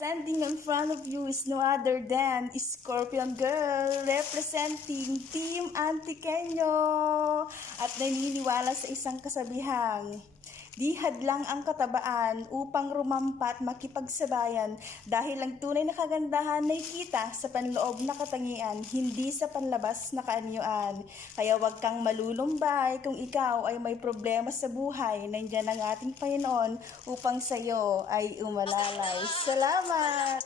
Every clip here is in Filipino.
Standing in front of you is no other than Scorpion Girl representing Team Antiqueño at naniniwala sa isang kasabihang di hadlang ang katabaan upang rumampat makipagsabayan dahil ang tunay na kagandahan ay kita sa panloob na katangian, hindi sa panlabas na kaanyuan. Kaya huwag kang malulumbay kung ikaw ay may problema sa buhay. Nandiyan ang ating Panginoon upang sa iyo ay umalalay. Salamat!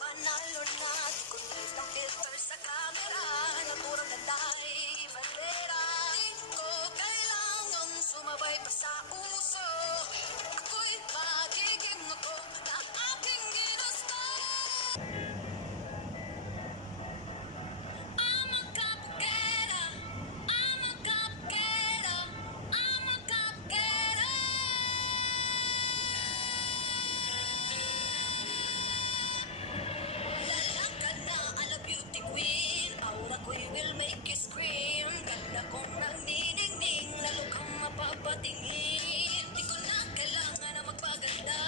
Patingin, di ko na kailangan na magpaganda.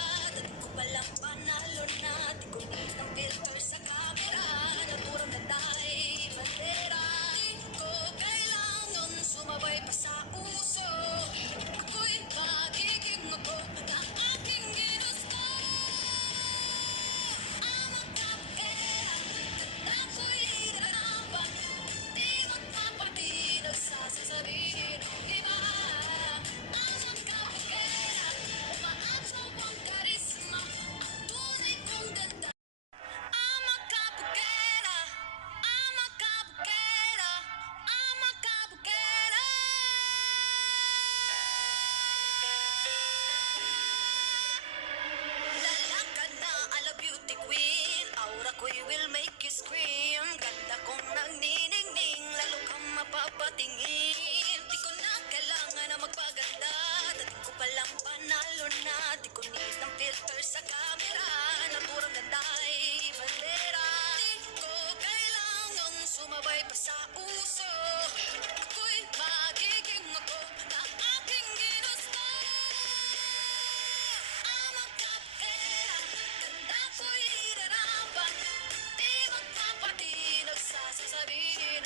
Dating ko palang panalo na. Di ko need ng filter sa camera. Naturang ganda ay bandera. Di ko kailangang sumabay pa sa uso. Ako'y magiging ako na aking ginusto. Amang kapera, ganda ko'y irarapan. Di magpapatinag sa sasabihin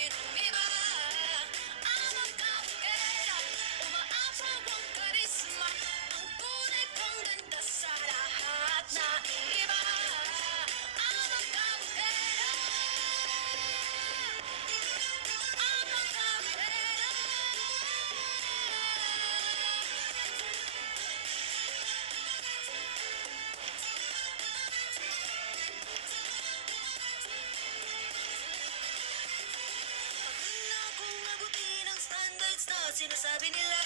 ng iba. Sinasabi nila,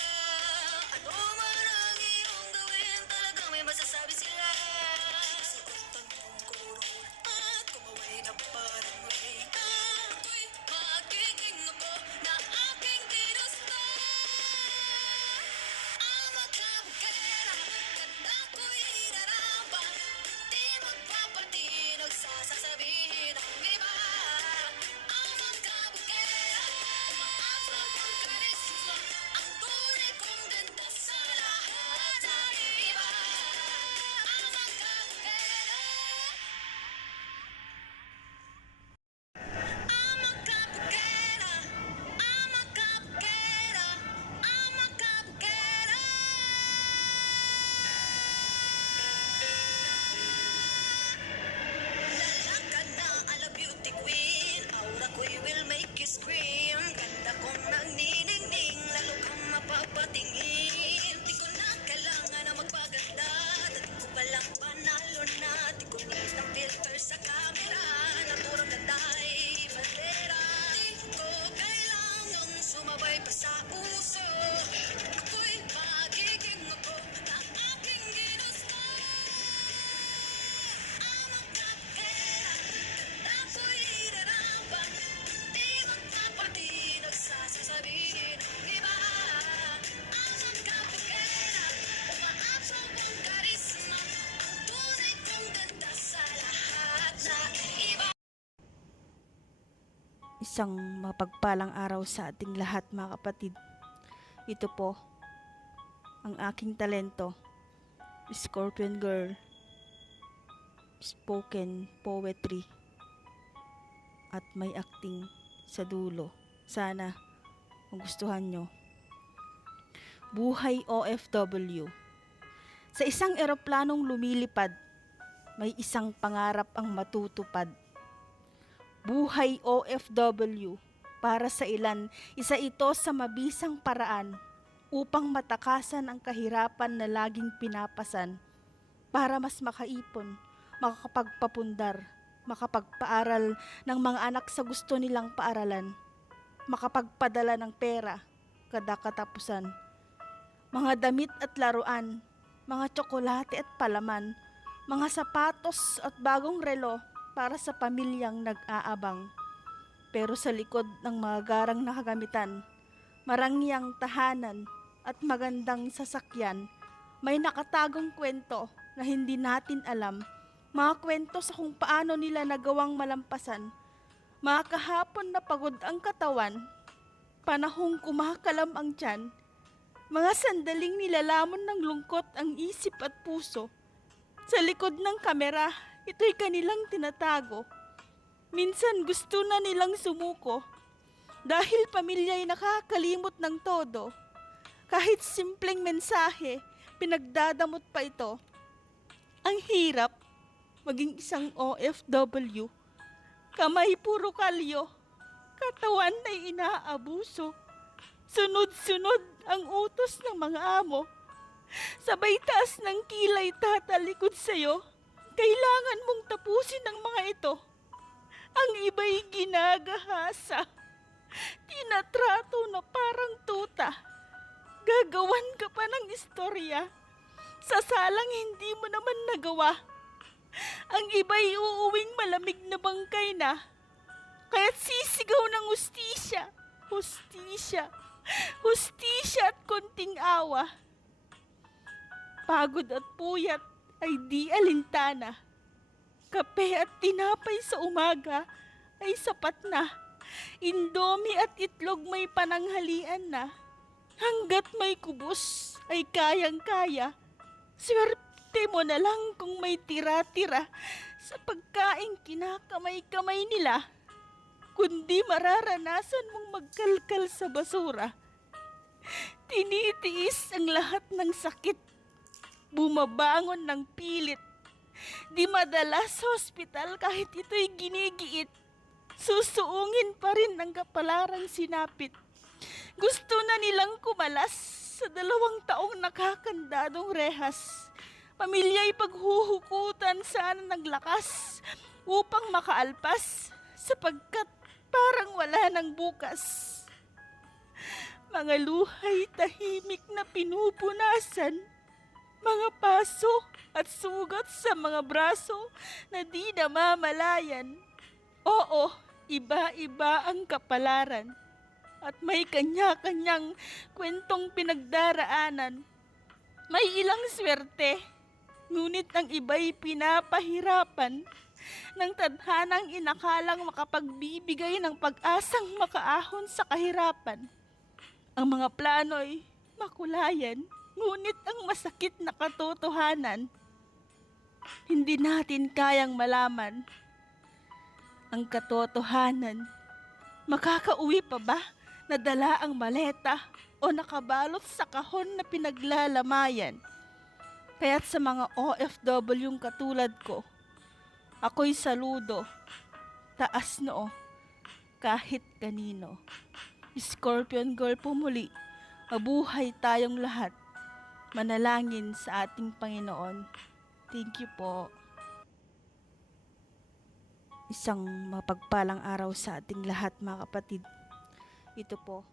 ano man ang iyong gawin, talagang may masasabi sila. Sagutan mong kuror at kumaway na parang reyna. Ako'y magiging ako na aking ginusto. Ang magkabukera, ganda ko'y inarapan. Di magpapatinag sa sasabihin ng iba. Ang magkabukera, umaasal ang karisma. Ang tunay kong ganda sa lahat ng iba. Ang magkabukera. Ang magkabukera. Ang magkabukera. Ang magkabukera. Lalakad na Isang mapagpalang araw sa ating lahat, mga kapatid. Ito po ang aking talento, Scorpion Girl, spoken poetry at may acting sa dulo. Sana magustuhan nyo. Buhay OFW. Sa isang eroplanong lumilipad, may isang pangarap ang matutupad. Buhay OFW, para sa ilan, isa ito sa mabisang paraan upang matakasan ang kahirapan na laging pinapasan para mas makaipon, makakapagpapundar, makapagpaaral ng mga anak sa gusto nilang paaralan, makapagpadala ng pera kada katapusan, mga damit at laruan, mga tsokolate at palaman, mga sapatos at bagong relo para sa pamilyang nag-aabang. Pero sa likod ng mga garang na kagamitan, marangyang tahanan at magandang sasakyan, may nakatagong kwento na hindi natin alam. Mga kwento sa kung paano nila nagawang malampasan. Mga kahapon na pagod ang katawan, panahong kumakalam ang tiyan, mga sandaling nilalamon ng lungkot ang isip at puso. Sa likod ng kamera, ito'y kanilang tinatago. Minsan gusto na nilang sumuko dahil pamilya'y nakakalimot ng todo. Kahit simpleng mensahe, pinagdadamot pa ito. Ang hirap maging isang OFW. Kamay puro kalyo, katawan ay inaabuso. Sunod-sunod ang utos ng mga amo. Sabay taas ng kilay tatalikod sa'yo. Kailangan mong tapusin ang mga ito. Ang iba'y ginagahasa. Tinatrato na parang tuta. Gagawan ka pa ng istorya. Sasalang hindi mo naman nagawa. Ang iba'y uuwing malamig na bangkay na. Kaya't sisigaw ng hustisya. Hustisya. Hustisya at konting awa. Pagod at puyat ay di alintana. Kape at tinapay sa umaga ay sapat na. Indomie at itlog may pananghalian na. Hanggat may kubos ay kayang-kaya. Swerte mo na lang kung may tira-tira sa pagkaing kinakamay-kamay nila. Kundi mararanasan mong magkalkal sa basura. Tinitiis ang lahat ng sakit. Bumabangon ng pilit. Di madala sa ospital kahit ito'y ginigiit. Susuungin pa rin ang kapalarang sinapit. Gusto na nilang kumalas sa 2 taong nakakandadong rehas. Pamilya'y paghuhukutan sana ng lakas upang makaalpas sapagkat parang wala ng bukas. Mga luhay tahimik na pinupunasan. Mga paso at sugat sa mga braso na di namamalayan. Oo, iba-iba ang kapalaran at may kanya-kanyang kwentong pinagdaraanan. May ilang swerte, ngunit ang iba'y pinapahirapan ng tadhanang inakalang makapagbibigay ng pag-asang makaahon sa kahirapan. Ang mga plano'y makulayan, ngunit ang masakit na katotohanan, hindi natin kayang malaman. Ang katotohanan, makakauwi pa ba na dala ang maleta o nakabalot sa kahon na pinaglalamayan? Kaya't sa mga OFW'ng katulad ko, ako'y saludo, taas noo, kahit kanino. Scorpion Girl po muli, mabuhay tayong lahat. Manalangin sa ating Panginoon. Thank you po. Isang mapagpalang araw sa ating lahat, mga kapatid. Ito po.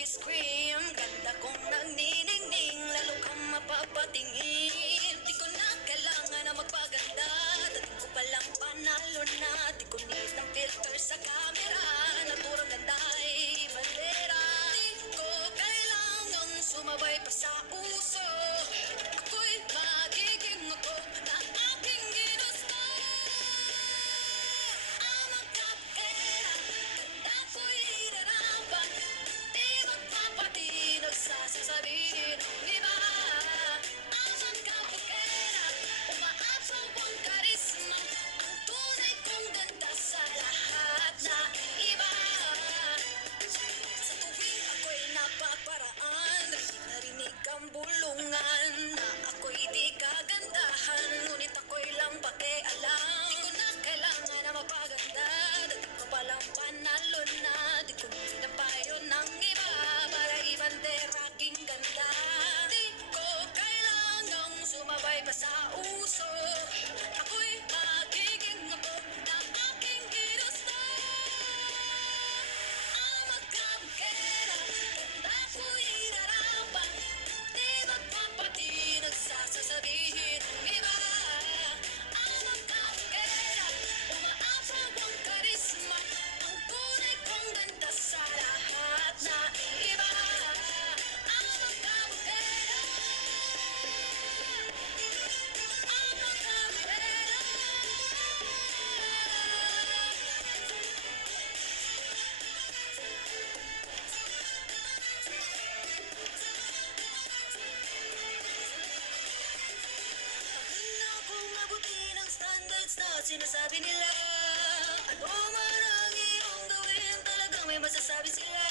Scream, ganda kong nagniningning, lalo kang mapapatingin. Di ko na kailangan sasabihin ng iba. Ang magkapukera, umaapaw ang karisma, ang tunay kong ganda sa lahat na iba. Sa tuwing ako'y napaparaan, narinig ang bulungan na ako'y di kagandahan, ngunit ako'y lang pakialam. Di ko na kailangan na mapaganda, dating ko palang panalo na. Di ko na payo ng iba para ibandera aking ganda. Di ko kailangang sumabay pa sa uso, ako'y magiging ako ng aking ginusto. Ang magkabukera, ganda ko'y irarapan, di magpapati nagsasasabihin ng iba. Ang magkabukera, umaapaw ang karisma, ang tunay kong ganda sa lahat na iba. Ang magkabukera, ang magkabukera. Tagal na akong abutin ang standards na sinasabi nila. Ano man ang iyong gawin, talagang may masasabi sila.